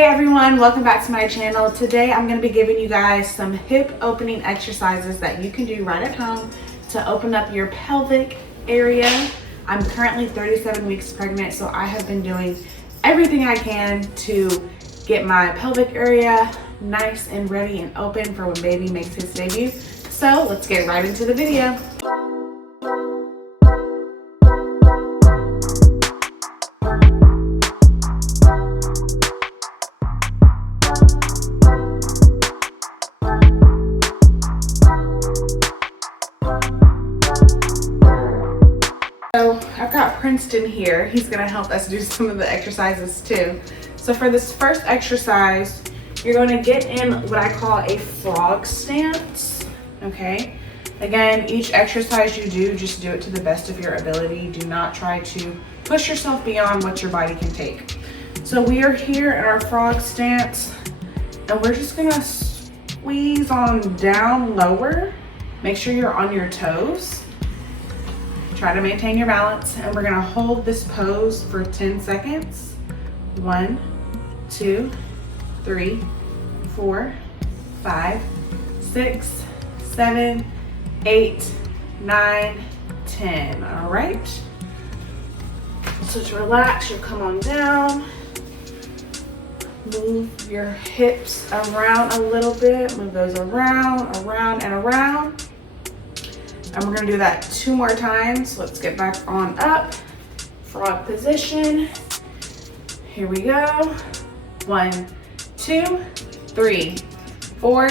Hey everyone, welcome back to my channel. Today I'm going to be giving you guys some hip opening exercises that you can do right at home to open up your pelvic area. I'm currently 37 weeks pregnant, so I have been doing everything I can to get my pelvic area nice and ready and open for when baby makes his debut. So let's get right into the video. So I've got Princeton here. He's gonna help us do some of the exercises too. So for this first exercise, you're gonna get in what I call a frog stance, okay? Again, each exercise you do, just do it to the best of your ability. Do not try to push yourself beyond what your body can take. So we are here in our frog stance, and we're just gonna squeeze on down lower. Make sure you're on your toes. Try to maintain your balance, and we're gonna hold this pose for 10 seconds. 1, 2, 3, 4, 5, 6, 7, 8, 9, 10. All right. So to relax, you'll come on down. Move your hips around a little bit. Move those around, around, and around. And we're gonna do that 2 more times. Let's get back on up. Frog position. Here we go. 1, 2, 3, 4,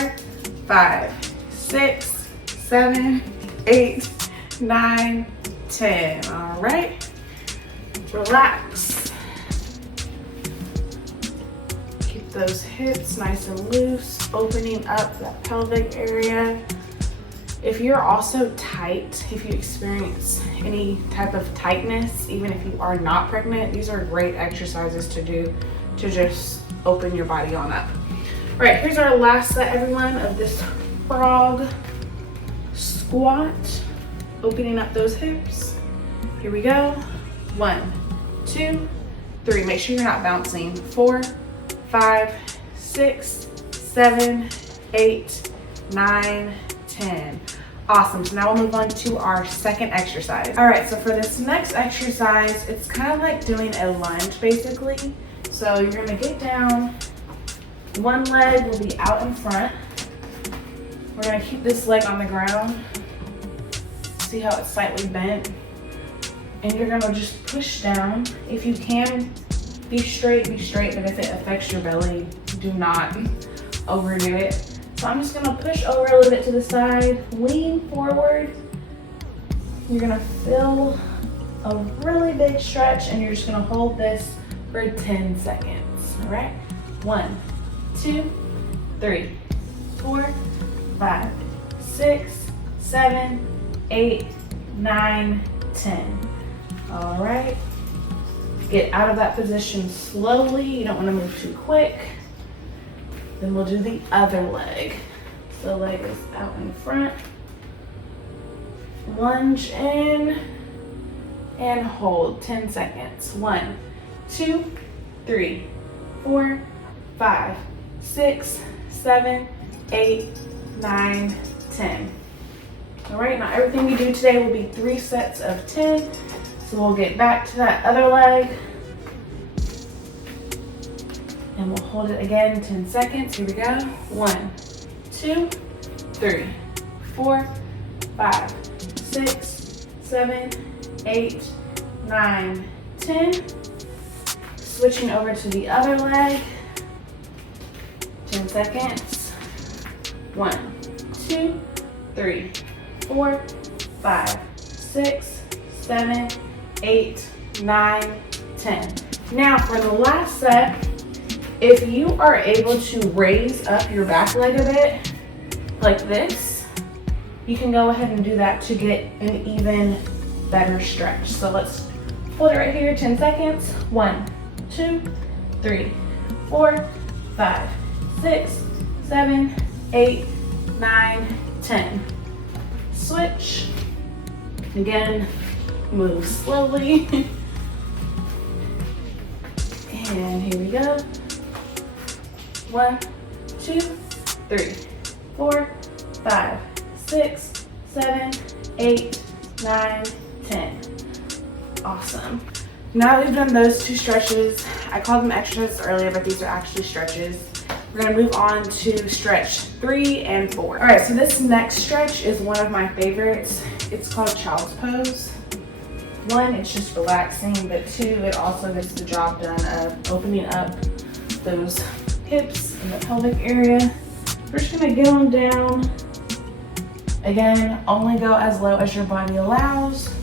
5, 6, 7, 8, 9, 10. All right. Relax. Keep those hips nice and loose, opening up that pelvic area. If you're also tight, if you experience any type of tightness, even if you are not pregnant, these are great exercises to do to just open your body on up. All right, here's our last set, everyone, of this frog squat, opening up those hips. Here we go. 1, 2, 3. Make sure you're not bouncing. 4, 5, 6, 7, 8, 9, 10. Awesome. So now we'll move on to our second exercise. All right, so for this next exercise, it's kind of like doing a lunge basically. So you're gonna get down. One leg will be out in front. We're gonna keep this leg on the ground. See how it's slightly bent? And you're gonna just push down. If you can, be straight, but if it affects your belly, do not overdo it. So I'm just gonna push over a little bit to the side, lean forward. You're gonna feel a really big stretch, and you're just gonna hold this for 10 seconds, all right? 1, 2, 3, 4, 5, 6, 7, 8, 9, 10. All right, get out of that position slowly. You don't wanna move too quick. Then we'll do the other leg. So leg is out in front. Lunge in and hold 10 seconds. 1, 2, 3, 4, 5, 6, 7, 8, 9, 10. All right, now everything we do today will be 3 sets of 10. So we'll get back to that other leg. And we'll hold it again 10 seconds. Here we go. 1, 2, 3, 4, 5, 6, 7, 8, 9, 10. Switching over to the other leg. 10 seconds. 1, 2, 3, 4, 5, 6, 7, 8, 9, 10. Now for the last set, if you are able to raise up your back leg a bit, like this, you can go ahead and do that to get an even better stretch. So let's hold it right here, 10 seconds. 1, 2, 3, 4, 5, 6, 7, 8, 9, 10. Switch. Again, move slowly. And here we go. 1, 2, 3, 4, 5, 6, 7, 8, 9, 10. Awesome. Now that we've done those 2 stretches, I called them exercises earlier, but these are actually stretches. We're gonna move on to stretch 3 and 4. All right, so this next stretch is one of my favorites. It's called child's pose. 1, it's just relaxing, but 2, it also gets the job done of opening up those hips and the pelvic area. We're just gonna get on down. Again, only go as low as your body allows.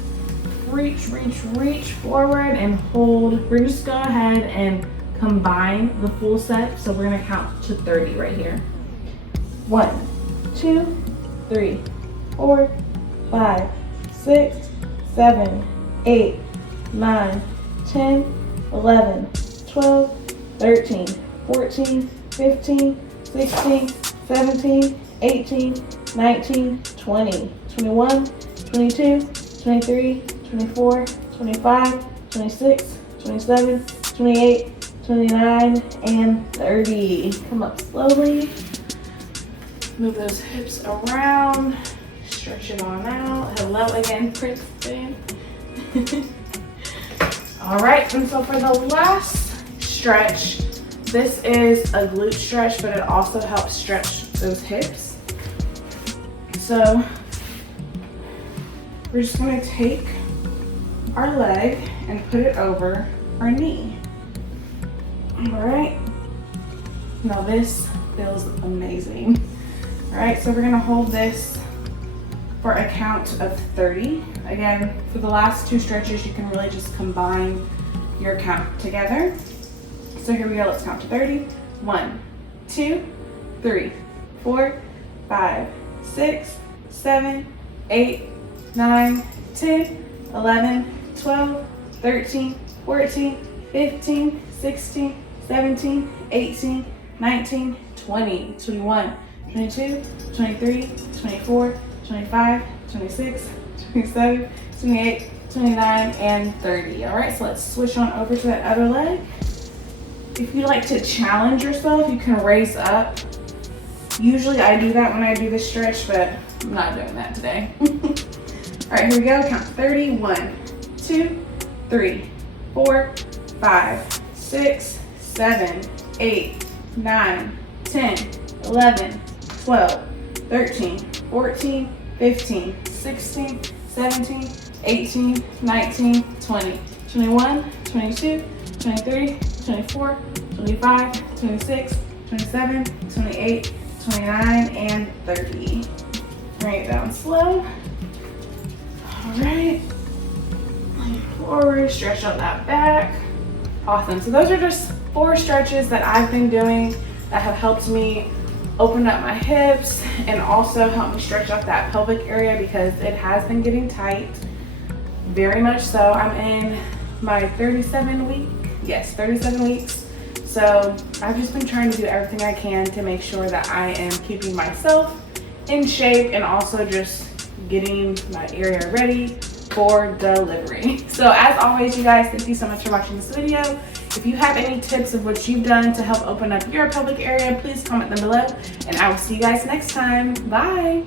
Reach, reach, reach forward and hold. We're just go ahead and combine the full set. So we're gonna count to 30 right here. 1, 2, 3, 4, 5, 6, 7, 8, 9, 10, 11, 12, 13, 14, 15, 16, 17, 18, 19, 20, 21, 22, 23, 24, 25, 26, 27, 28, 29, and 30. Come up slowly. Move those hips around. Stretch it on out. Hello again, Kristen. All right, and so for the last stretch, this is a glute stretch, but it also helps stretch those hips. So we're just gonna take our leg and put it over our knee. All right, now this feels amazing. All right, so we're gonna hold this for a count of 30. Again, for the last 2 stretches, you can really just combine your count together. So here we go, let's count to 30. 1, 2, 3, 4, 5, 6, 7, 8, 9, 10, 11, 12, 13, 14, 15, 16, 17, 18, 19, 20, 21, 22, 23, 24, 25, 26, 27, 28, 29, and 30. All right, so let's switch on over to that other leg. If you like to challenge yourself, you can raise up. Usually I do that when I do this stretch, but I'm not doing that today. All right, here we go, count to 30. 1, 2, 3, 4, 5, 6, 7, 8, 9, 10, 11, 12, 13, 14, 15, 16, 17, 18, 19, 20, 21, 22, 23, 24, 25, 26, 27, 28, 29, and 30. Bring it down slow. All right. Lean forward, stretch out that back. Awesome. So those are just 4 stretches that I've been doing that have helped me open up my hips and also help me stretch out that pelvic area because it has been getting tight. Very much so. I'm in my 37 week. Yes, 37 weeks. So I've just been trying to do everything I can to make sure that I am keeping myself in shape and also just getting my area ready for delivery. So as always, you guys, thank you so much for watching this video. If you have any tips of what you've done to help open up your pelvic area, please comment them below, and I will see you guys next time. Bye.